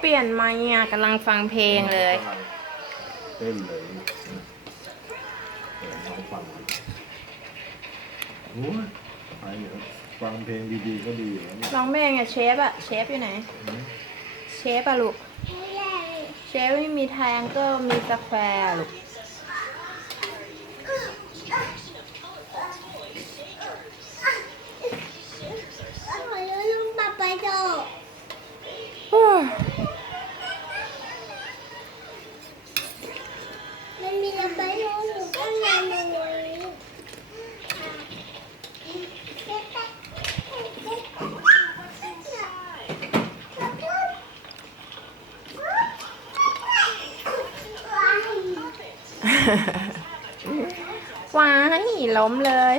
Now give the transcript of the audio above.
เปลี่ยนไมค์อะกำลังฟังเพลงเลย เต้นเลยเปิดน้องฟังโอ้ยไปเดี๋ยวฟังเพลงดีๆก็ดีอยู่แล้วเนี่ยร้องเพลงอะเชฟอะเชฟอยู่ไหน เชฟอะลูก เชฟไม่มีแทงก็มีกาแฟอะลูก มันมีระเบิดอยู่ข้างในเลย ว้ายล้มเลย